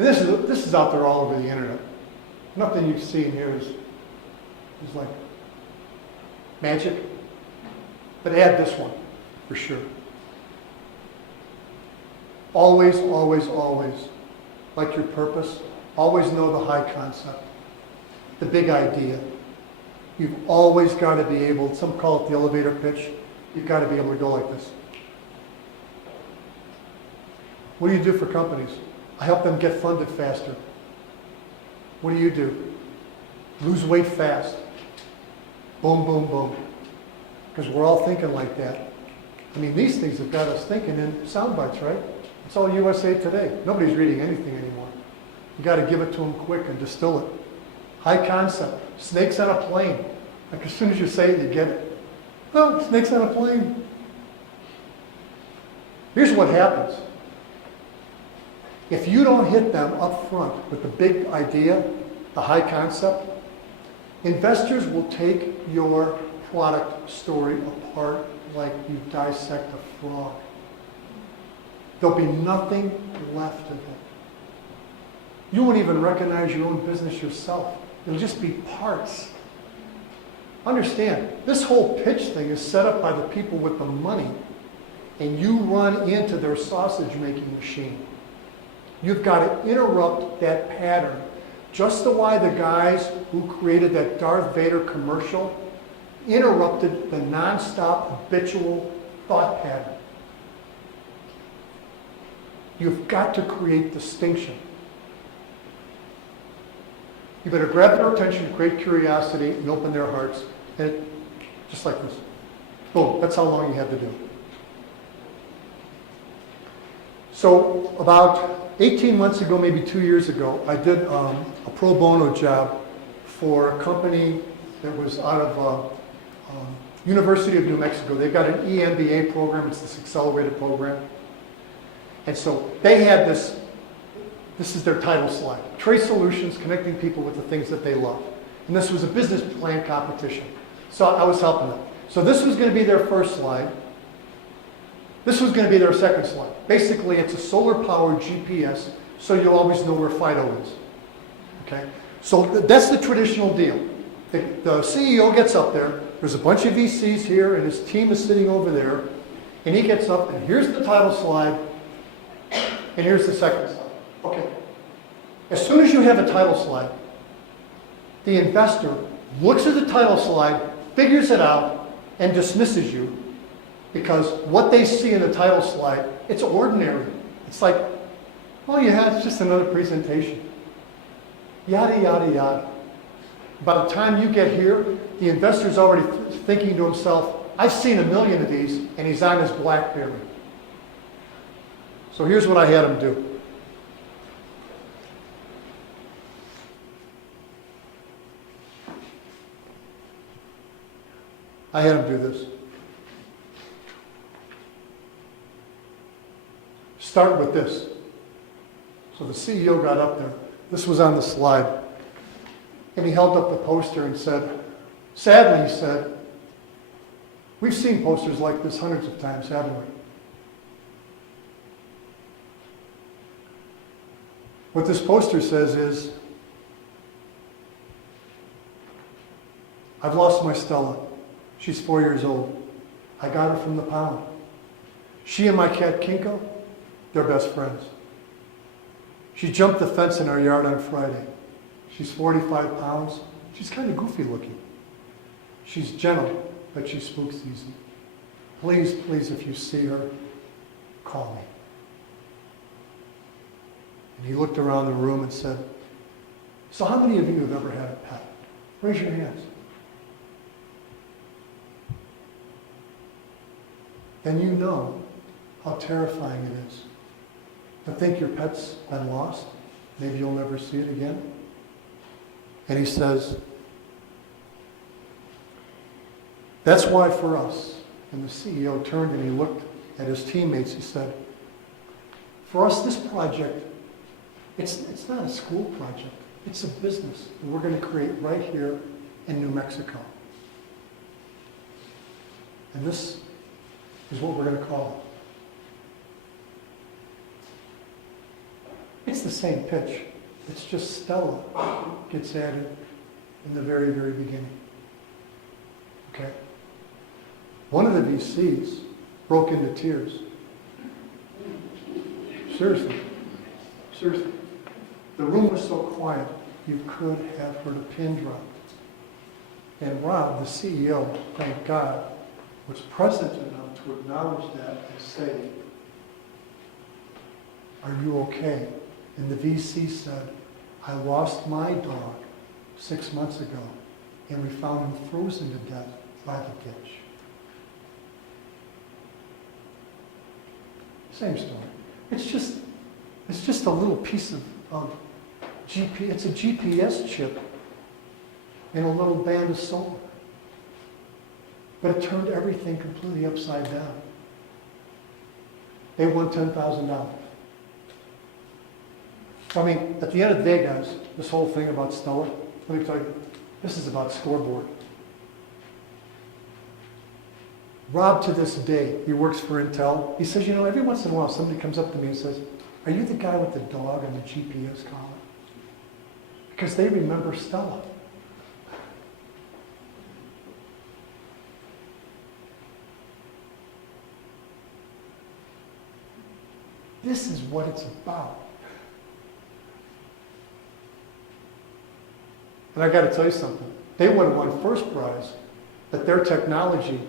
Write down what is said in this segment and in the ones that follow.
And this is out there all over the internet. Nothing you see in here is like magic. But add this one, for sure. Always, always, always, like your purpose, always know the high concept, the big idea. You've always got to be able, some call it the elevator pitch, you've got to be able to go like this. What do you do for companies? I help them get funded faster. What do? Lose weight fast. Boom, boom, boom. Because we're all thinking like that. I mean, these things have got us thinking in sound bites, right? It's all USA Today. Nobody's reading anything anymore. You got to give it to them quick and distill it. High concept. Snakes on a plane. Like as soon as you say it, you get it. Oh, snakes on a plane. Here's what happens. If you don't hit them up front with the big idea, the high concept, investors will take your product story apart like you dissect a frog. There'll be nothing left of it. You won't even recognize your own business yourself. It'll just be parts. Understand, this whole pitch thing is set up by the people with the money, and you run into their sausage-making machine. You've got to interrupt that pattern. Just the way the guys who created that Darth Vader commercial interrupted the nonstop habitual thought pattern. You've got to create distinction. You better grab their attention, create curiosity, and open their hearts. And just like this. Boom, that's how long you have to do it. So about 18 months ago, maybe 2 years ago, I did a pro bono job for a company that was out of University of New Mexico. They've got an EMBA program. It's this accelerated program. And so they had this is their title slide. Trace Solutions, connecting people with the things that they love. And this was a business plan competition. So I was helping them. So this was going to be their first slide. This was going to be their second slide. Basically, it's a solar-powered GPS, so you'll always know where Fido is. Okay? So that's the traditional deal. The CEO gets up there. There's a bunch of VCs here, and his team is sitting over there. And he gets up, and here's the title slide, and here's the second slide. Okay. As soon as you have a title slide, the investor looks at the title slide, figures it out, and dismisses you. Because what they see in the title slide, it's ordinary. It's like, oh yeah, it's just another presentation. Yada, yada, yada. By the time you get here, the investor's already thinking to himself, I've seen a million of these, and he's on his BlackBerry. So here's what I had him do. I had him do this. Start with this. So the CEO got up there. This was on the slide. And he held up the poster and said, sadly, he said, we've seen posters like this hundreds of times, haven't we? What this poster says is, I've lost my Stella. She's 4 years old. I got her from the pound. She and my cat Kinko, they're best friends. She jumped the fence in our yard on Friday. She's 45 pounds. She's kind of goofy looking. She's gentle, but she spooks easy. Please, please, if you see her, call me. And he looked around the room and said, so how many of you have ever had a pet? Raise your hands. Then you know how terrifying it is to think your pet's been lost. Maybe you'll never see it again. And he says, that's why for us, and the CEO turned and he looked at his teammates, he said, for us this project, it's not a school project, it's a business that we're going to create right here in New Mexico. And this is what we're going to call it. It's the same pitch. It's just Stella gets added in the very, very beginning. Okay? One of the VCs broke into tears. Seriously. Seriously. The room was so quiet, you could have heard a pin drop. And Rob, the CEO, thank God, was present enough to acknowledge that and say, "Are you okay?" And the VC said, "I lost my dog 6 months ago, and we found him frozen to death by the ditch." Same story. It's just a little piece of it's a GPS chip in a little band of solar. But it turned everything completely upside down. They won $10,000. I mean, at the end of the day, guys, this whole thing about Stella, let me tell you, this is about scoreboard. Rob, to this day, he works for Intel. He says, every once in a while somebody comes up to me and says, "Are you the guy with the dog on the GPS collar?" Because they remember Stella. This is what it's about. And I got to tell you something. They would have won first prize, but their technology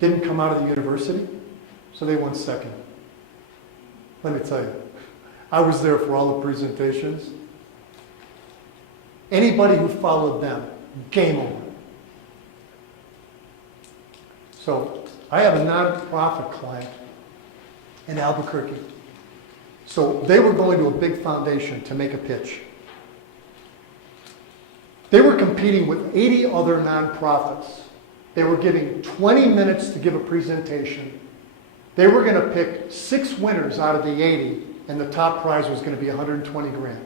didn't come out of the university, so they won second. Let me tell you, I was there for all the presentations. Anybody who followed them, game over. So I have a nonprofit client in Albuquerque. So they were going to a big foundation to make a pitch. They were competing with 80 other nonprofits. They were giving 20 minutes to give a presentation. They were going to pick 6 winners out of the 80, and the top prize was going to be 120 grand.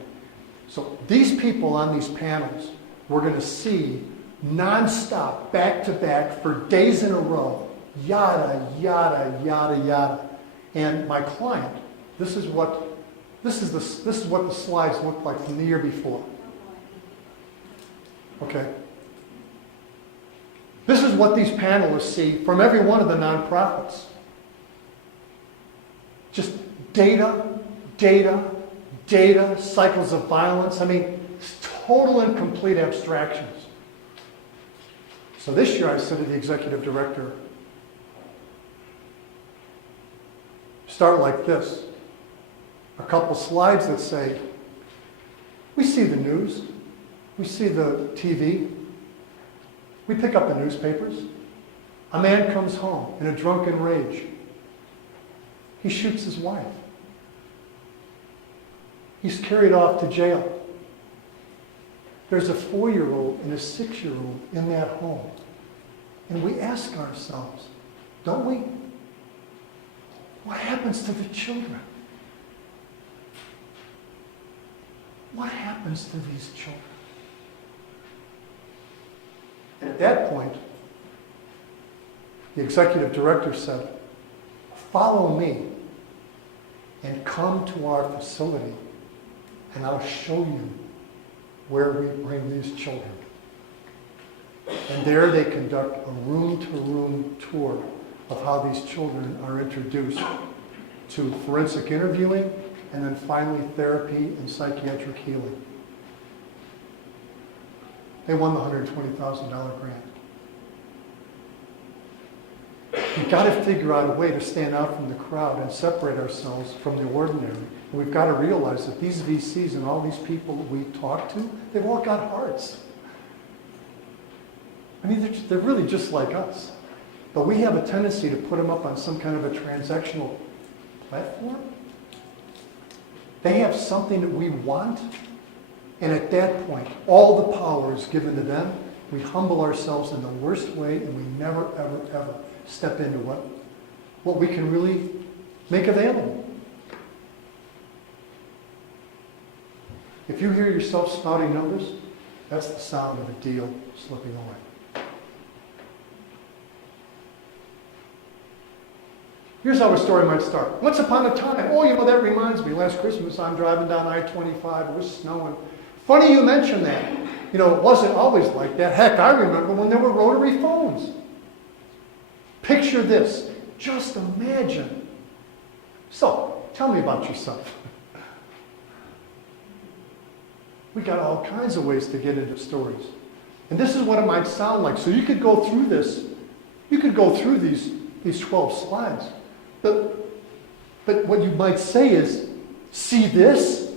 So these people on these panels were going to see nonstop, back to back, for days in a row, yada, yada, yada, yada. And my client, this is what the slides looked like from the year before. Okay? This is what these panelists see from every one of the nonprofits. Just data, data, data, cycles of violence. I mean, it's total and complete abstractions. So this year I said to the executive director, start like this. A couple slides that say, we see the news, we see the TV, we pick up the newspapers. A man comes home in a drunken rage. He shoots his wife. He's carried off to jail. There's a 4-year-old and a 6-year-old in that home. And we ask ourselves, don't we? What happens to the children? What happens to these children? And at that point, the executive director said, follow me and come to our facility and I'll show you where we bring these children. And there they conduct a room-to-room tour of how these children are introduced to forensic interviewing and then finally therapy and psychiatric healing. They won the $120,000 grant. We've got to figure out a way to stand out from the crowd and separate ourselves from the ordinary. And we've got to realize that these VCs and all these people that we talk to, they've all got hearts. I mean, they're really just like us. But we have a tendency to put them up on some kind of a transactional platform. They have something that we want, and at that point, all the power is given to them. We humble ourselves in the worst way, and we never, ever, ever step into what we can really make available. If you hear yourself spouting numbers, that's the sound of a deal slipping away. Here's how a story might start. Once upon a time, oh, you know, that reminds me, last Christmas I'm driving down I-25, it was snowing. Funny you mention that. You know, it wasn't always like that. Heck, I remember when there were rotary phones. Picture this. Just imagine. So, tell me about yourself. We got all kinds of ways to get into stories. And this is what it might sound like. So you could go through this. You could go through these 12 slides. But what you might say is, see this?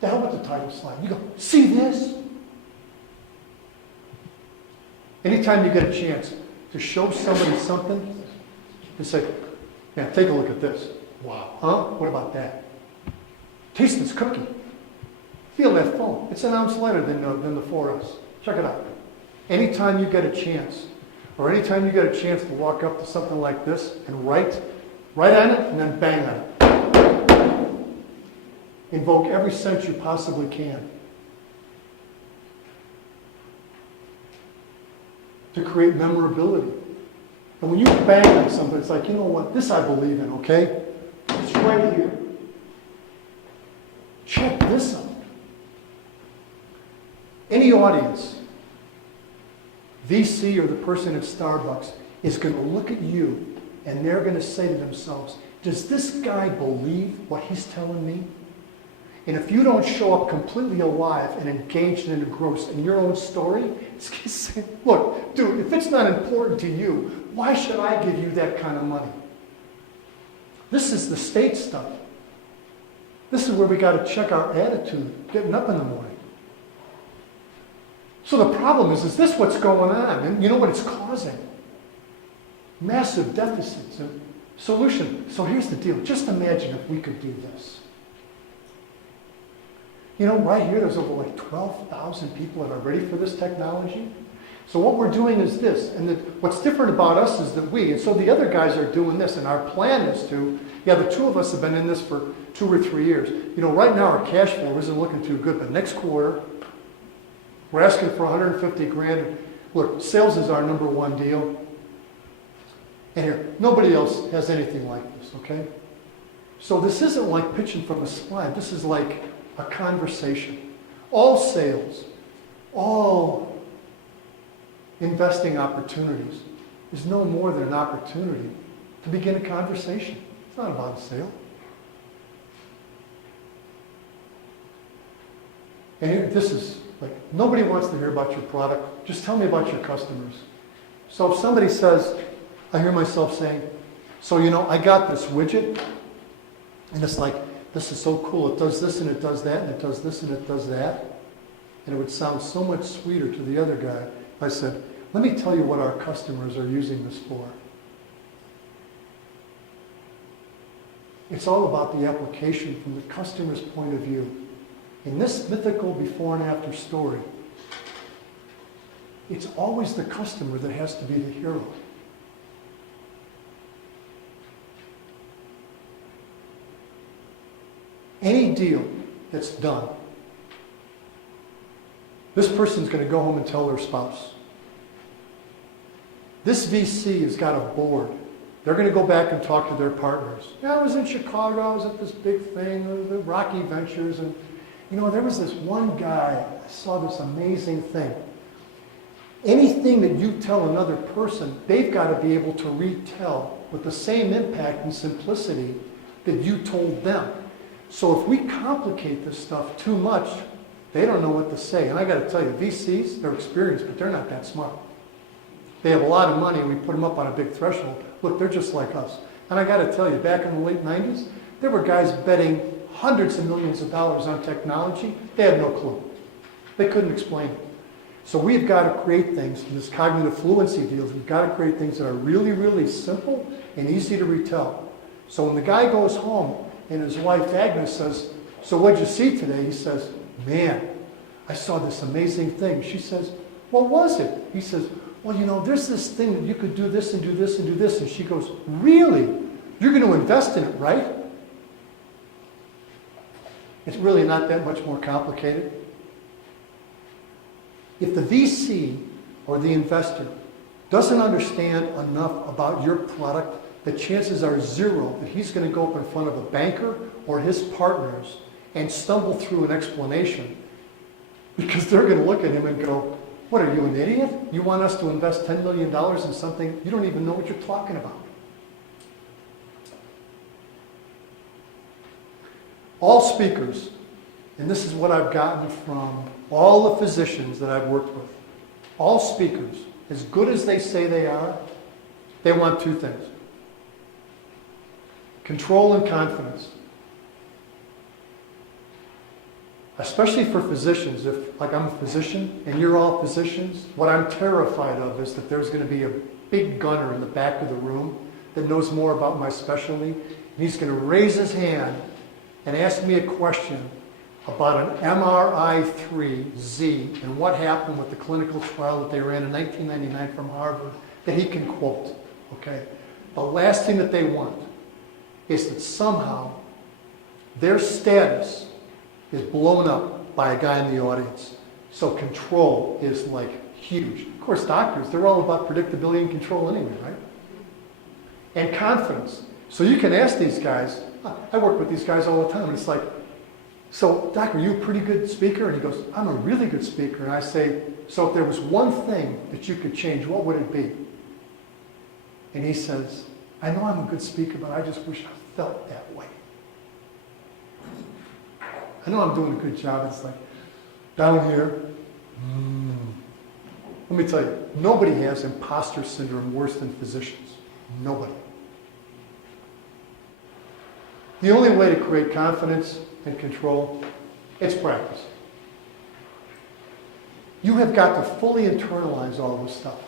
The hell with the title slide. You go, see this? Anytime you get a chance to show somebody something, and say, yeah, take a look at this. Wow. Huh? What about that? Taste this cookie. Feel that phone. It's an ounce lighter than the 4S. Check it out. Anytime you get a chance, or anytime you get a chance to walk up to something like this and write on it and then bang on it. Invoke every sense you possibly can to create memorability. And when you bang on something, it's like, you know what, this I believe in, okay? It's right here. Check this out. Any audience, VC or the person at Starbucks, is going to look at you and they're going to say to themselves, does this guy believe what he's telling me? And if you don't show up completely alive and engaged and engrossed in your own story, it's going to say, look, dude, if it's not important to you, why should I give you that kind of money? This is the state stuff. This is where we got to check our attitude getting up in the morning. So the problem is this what's going on? And you know what it's causing? Massive deficits. And solution. So here's the deal. Just imagine if we could do this. You know, right here, there's over like 12,000 people that are ready for this technology. So what we're doing is this. And what's different about us is that and so the other guys are doing this. And our plan is the two of us have been in this for 2 or 3 years. You know, right now our cash flow isn't looking too good, but next quarter, we're asking for 150 grand. Look, sales is our number one deal. And here, nobody else has anything like this, okay? So this isn't like pitching from a slide. This is like a conversation. All sales, all investing opportunities is no more than an opportunity to begin a conversation. It's not about a sale. And here, this is like, nobody wants to hear about your product. Just tell me about your customers. So if somebody says, I hear myself saying, so you know, I got this widget, and it's like, this is so cool. It does this and it does that, and it does this and it does that. And it would sound so much sweeter to the other guy if I said, let me tell you what our customers are using this for. It's all about the application from the customer's point of view. In this mythical before and after story, it's always the customer that has to be the hero. Any deal that's done, this person's going to go home and tell their spouse. This VC has got a board. They're going to go back and talk to their partners. Yeah, I was in Chicago, I was at this big thing, the Rocky Ventures, and you know, there was this one guy, I saw this amazing thing. Anything that you tell another person, they've got to be able to retell with the same impact and simplicity that you told them. So if we complicate this stuff too much, they don't know what to say. And I got to tell you, VCs, they're experienced, but they're not that smart. They have a lot of money, and we put them up on a big threshold. Look, they're just like us. And I got to tell you, back in the late 90s, there were guys betting hundreds of millions of dollars on technology. They had no clue. They couldn't explain it. So we've got to create things, this cognitive fluency deals, we've got to create things that are really, really simple and easy to retell. So when the guy goes home and his wife Agnes says, so what'd you see today? He says, man, I saw this amazing thing. She says, what was it? He says, well, you know, there's this thing that you could do this and do this and do this. And she goes, really? You're going to invest in it, right? It's really not that much more complicated. If the VC or the investor doesn't understand enough about your product the chances are zero that he's going to go up in front of a banker or his partners and stumble through an explanation, because they're going to look at him and go, what, are you an idiot? You want us to invest $10 million in something you don't even know what you're talking about? All speakers, and this is what I've gotten from all the physicians that I've worked with, all speakers, as good as they say they are, they want two things: control and confidence. Especially for physicians, if, like, I'm a physician and you're all physicians, what I'm terrified of is that there's going to be a big gunner in the back of the room that knows more about my specialty, and he's going to raise his hand and ask me a question about an MRI-3Z and what happened with the clinical trial that they ran in 1999 from Harvard that he can quote, okay? The last thing that they want is that somehow their status is blown up by a guy in the audience. So control is like huge. Of course, doctors, they're all about predictability and control anyway, right? And confidence. So you can ask these guys, I work with these guys all the time, and it's like, so doctor, are you a pretty good speaker? And he goes, I'm a really good speaker. And I say, so if there was one thing that you could change, what would it be? And he says, I know I'm a good speaker, but I just wish I felt that way. I know I'm doing a good job. It's like, down here, Let me tell you, nobody has imposter syndrome worse than physicians. Nobody. The only way to create confidence and control, it's practice. You have got to fully internalize all this stuff.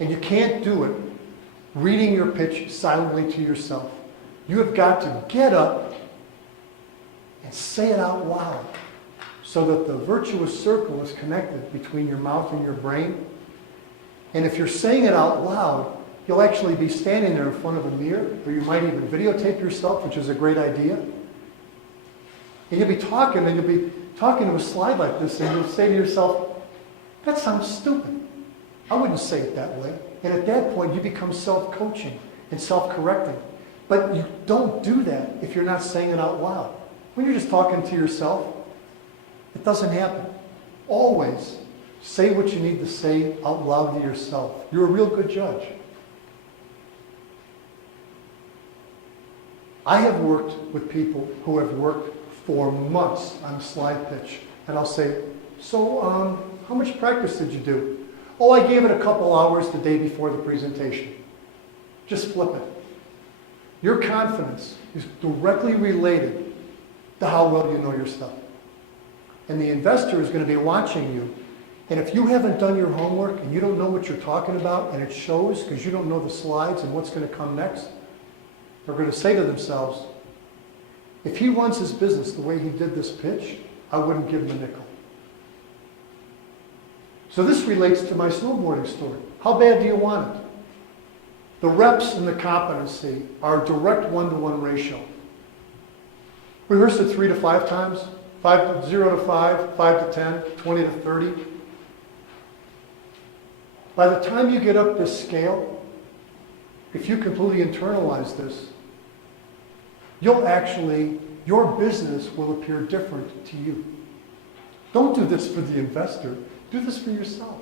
And you can't do it reading your pitch silently to yourself. You have got to get up and say it out loud so that the virtuous circle is connected between your mouth and your brain. And if you're saying it out loud, you'll actually be standing there in front of a mirror, or you might even videotape yourself, which is a great idea. And you'll be talking to a slide like this, and you'll say to yourself, that sounds stupid. I wouldn't say it that way. And at that point, you become self-coaching and self-correcting. But you don't do that if you're not saying it out loud. When you're just talking to yourself, it doesn't happen. Always say what you need to say out loud to yourself. You're a real good judge. I have worked with people who have worked for months on a slide pitch. And I'll say, so how much practice did you do? Oh, I gave it a couple hours the day before the presentation. Just flip it. Your confidence is directly related to how well you know your stuff. And the investor is going to be watching you. And if you haven't done your homework and you don't know what you're talking about, and it shows because you don't know the slides and what's going to come next, they're going to say to themselves, if he runs his business the way he did this pitch, I wouldn't give him a nickel. So this relates to my snowboarding story. How bad do you want it? The reps and the competency are a direct 1-to-1 ratio. Rehearse it 3 to 5 times. 0 to 5, 5 to 10, 20 to 30. By the time you get up this scale, if you completely internalize this, your business will appear different to you. Don't do this for the investor. Do this for yourself.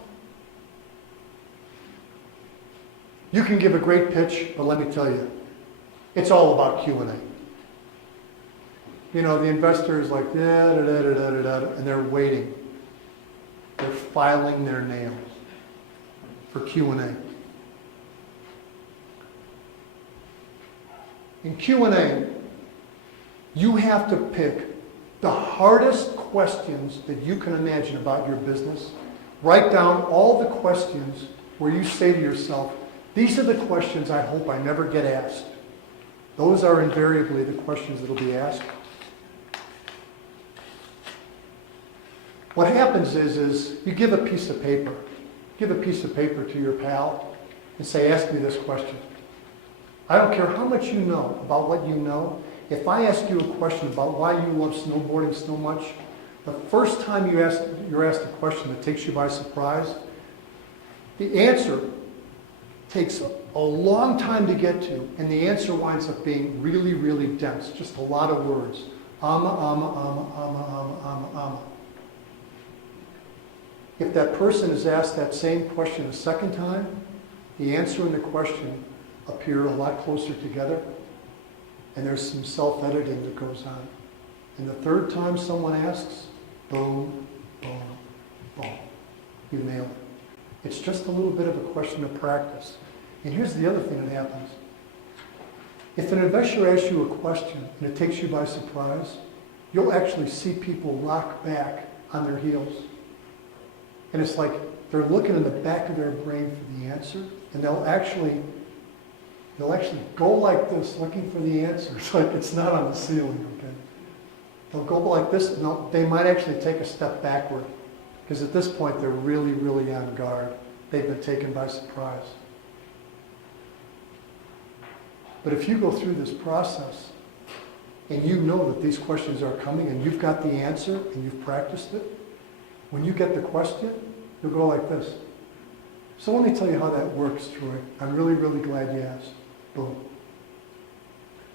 You can give a great pitch, but let me tell you, it's all about Q&A. You know, the investor is like, and they're waiting. They're filing their nails for Q&A. In Q&A, you have to pick the hardest questions that you can imagine about your business. Write down all the questions where you say to yourself, these are the questions I hope I never get asked. Those are invariably the questions that will be asked. What happens is you give a piece of paper. Give a piece of paper to your pal and say, ask me this question. I don't care how much you know about what you know. If I ask you a question about why you love snowboarding so much, the first time you're asked a question that takes you by surprise, the answer takes a long time to get to, and the answer winds up being really, really dense, just a lot of words. If that person is asked that same question a second time, the answer and the question appear a lot closer together, and there's some self-editing that goes on. And the third time someone asks, boom, boom, boom. You nailed it. It's just a little bit of a question of practice. And here's the other thing that happens. If an investor asks you a question and it takes you by surprise, you'll actually see people rock back on their heels. And it's like they're looking in the back of their brain for the answer, and they'll actually go like this looking for the answer. It's like it's not on the ceiling, okay? They'll go like this, no, they might actually take a step backward, because at this point they're really, really on guard. They've been taken by surprise. But if you go through this process and you know that these questions are coming and you've got the answer and you've practiced it, when you get the question, you'll go like this. So let me tell you how that works, Troy. I'm really, really glad you asked. Boom.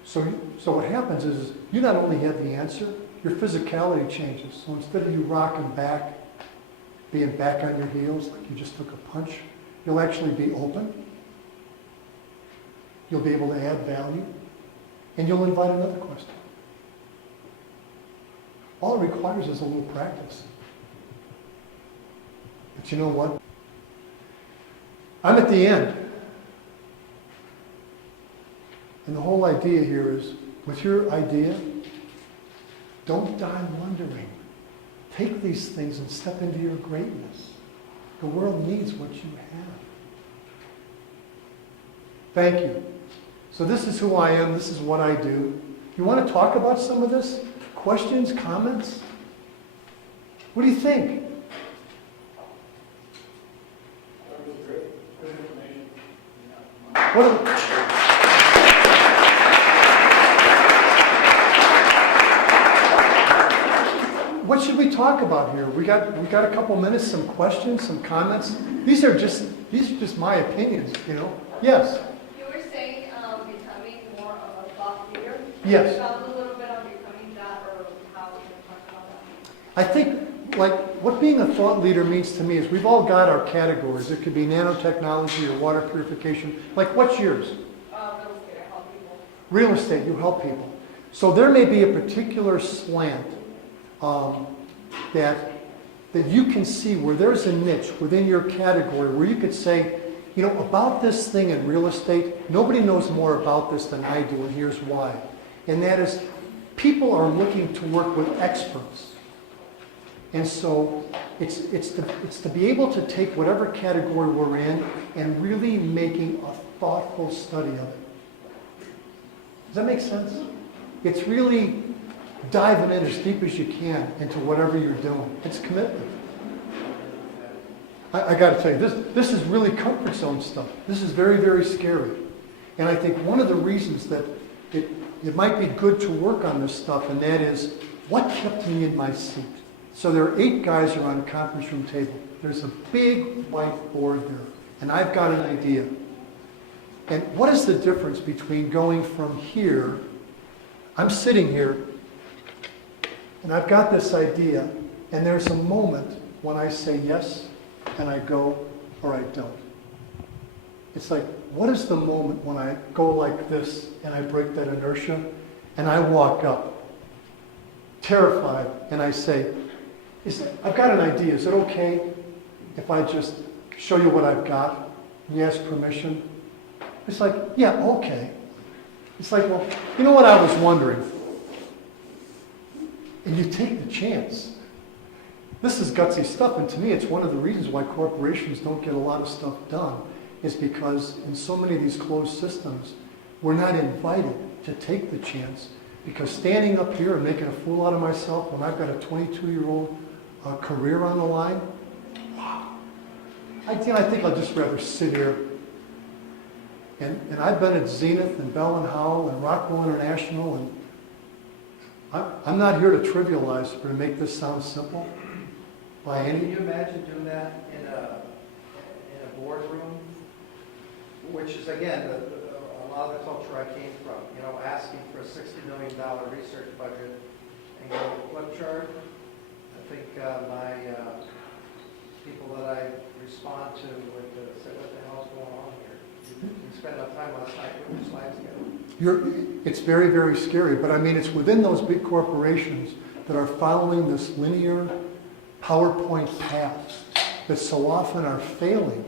So what happens is you not only have the answer, your physicality changes. So instead of you rocking back, being back on your heels like you just took a punch, you'll actually be open. You'll be able to add value, and you'll invite another question. All it requires is a little practice. But you know what? I'm at the end. And the whole idea here is, with your idea, don't die wondering. Take these things and step into your greatness. The world needs what you have. Thank you. So this is who I am. This is what I do. You want to talk about some of this? Questions? Comments? What do you think? That was great. Good information. What should we talk about here? We got a couple minutes, some questions, some comments. These are just my opinions, you know. Yes. You were saying becoming more of a thought leader. Yes. Talk a little bit on becoming that, or how we can talk about that. I think, like, what being a thought leader means to me is we've all got our categories. It could be nanotechnology or water purification. Like, what's yours? Real estate, I help people. Real estate, you help people. So there may be a particular slant that you can see where there's a niche within your category where you could say, you know, about this thing in real estate, nobody knows more about this than I do, and here's why. And that is, people are looking to work with experts. And so it's to be able to take whatever category we're in and really making a thoughtful study of it. Does that make sense? It's really diving in as deep as you can into whatever you're doing. It's commitment. I got to tell you, this is really comfort zone stuff. This is very, very scary. And I think one of the reasons that it might be good to work on this stuff, and that is, what kept me in my seat? So there are 8 guys around a conference room table. There's a big white board there, and I've got an idea. And what is the difference between going from here, I'm sitting here, and I've got this idea, and there's a moment when I say yes, and I go, or I don't. It's like, what is the moment when I go like this, and I break that inertia, and I walk up, terrified, and I say, I've got an idea. Is it okay if I just show you what I've got, and you ask permission? It's like, yeah, okay. It's like, well, you know what I was wondering? And you take the chance. This is gutsy stuff, and to me it's one of the reasons why corporations don't get a lot of stuff done, is because in so many of these closed systems, we're not invited to take the chance, because standing up here and making a fool out of myself when I've got a 22-year-old career on the line, wow. I think I'll just rather sit here. And I've been at Zenith and Bell and Howell and Rockwell International, and I'm not here to trivialize or to make this sound simple by any. Can you imagine doing that in a boardroom which is, again, a lot of the culture I came from, you know, asking for a $60 million research budget and go flip chart. I think my people that I respond to would say, what the hell's going on here? You spent enough time last night putting your slides together. It's very, very scary, but I mean, it's within those big corporations that are following this linear PowerPoint paths that so often are failing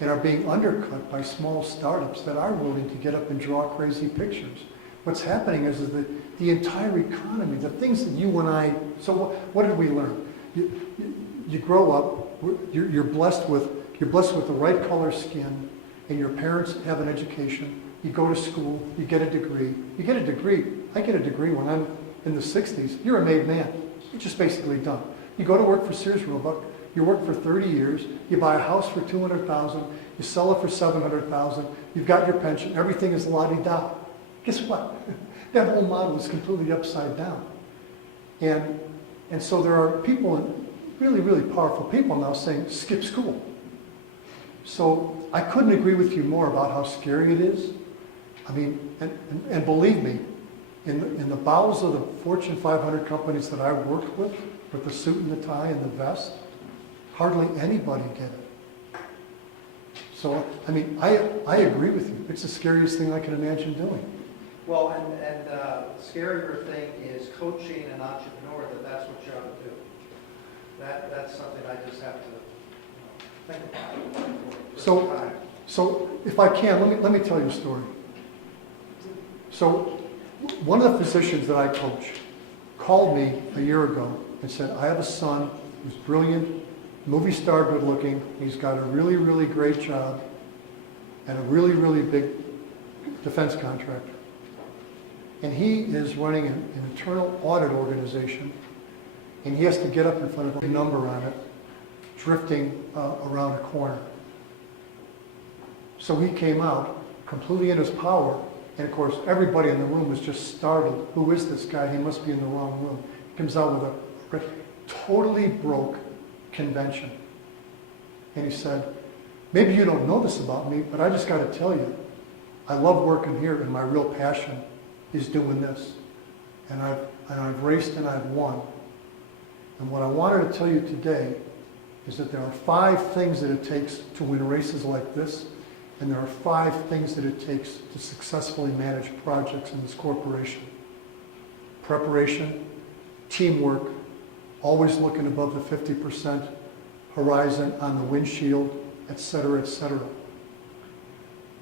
and are being undercut by small startups that are willing to get up and draw crazy pictures. What's happening is that the entire economy, the things that you and I, so what did we learn? You grow up, you're blessed with the right color skin, and your parents have an education. You go to school, you get a degree. I get a degree when I'm in the 60s. You're a made man. You're just basically done. You go to work for Sears Roebuck. You work for 30 years. You buy a house for $200,000. You sell it for $700,000. You've got your pension. Everything is la-di-da. Guess what? That whole model is completely upside down. And so there are people, really, really powerful people now saying, skip school. So I couldn't agree with you more about how scary it is. I mean, and believe me, in the bowels of the Fortune 500 companies that I worked with the suit and the tie and the vest, hardly anybody get it. So, I mean, I agree with you. It's the scariest thing I can imagine doing. Well, and the scarier thing is coaching an entrepreneur that's what you ought to do. That's something I just have to think about. So if I can, let me tell you a story. So one of the physicians that I coach called me a year ago and said, I have a son who's brilliant, movie star, good looking. He's got a really, really great job and a really, really big defense contractor. And he is running an internal audit organization, and he has to get up in front of a number on it, drifting around a corner. So he came out completely in his power, and of course everybody in the room was just startled. Who is this guy? He must be in the wrong room. He comes out with a totally broke convention. And he said, maybe you don't know this about me, but I just got to tell you, I love working here, and my real passion is doing this. And I've raced and I've won. And what I wanted to tell you today is that there are 5 things that it takes to win races like this, and there are 5 things that it takes to successfully manage projects in this corporation. Preparation, teamwork, always looking above the 50% horizon on the windshield, etc., etc.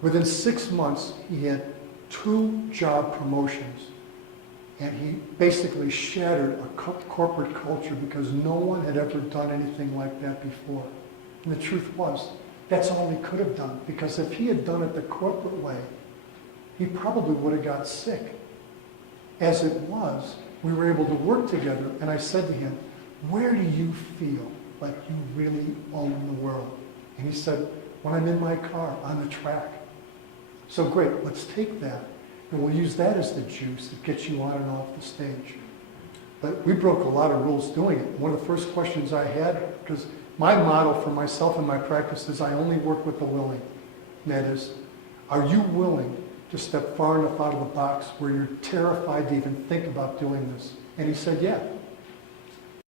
Within 6 months, he had 2 job promotions, and he basically shattered a corporate culture because no one had ever done anything like that before. And the truth was, that's all he could have done, because if he had done it the corporate way, he probably would have got sick. As it was, we were able to work together, and I said to him, where do you feel like you really own the world? And he said, when I'm in my car, on the track. So great, let's take that, and we'll use that as the juice that gets you on and off the stage. But we broke a lot of rules doing it. One of the first questions I had, because my motto for myself and my practice is I only work with the willing. And that is, are you willing to step far enough out of the box where you're terrified to even think about doing this? And he said, yeah.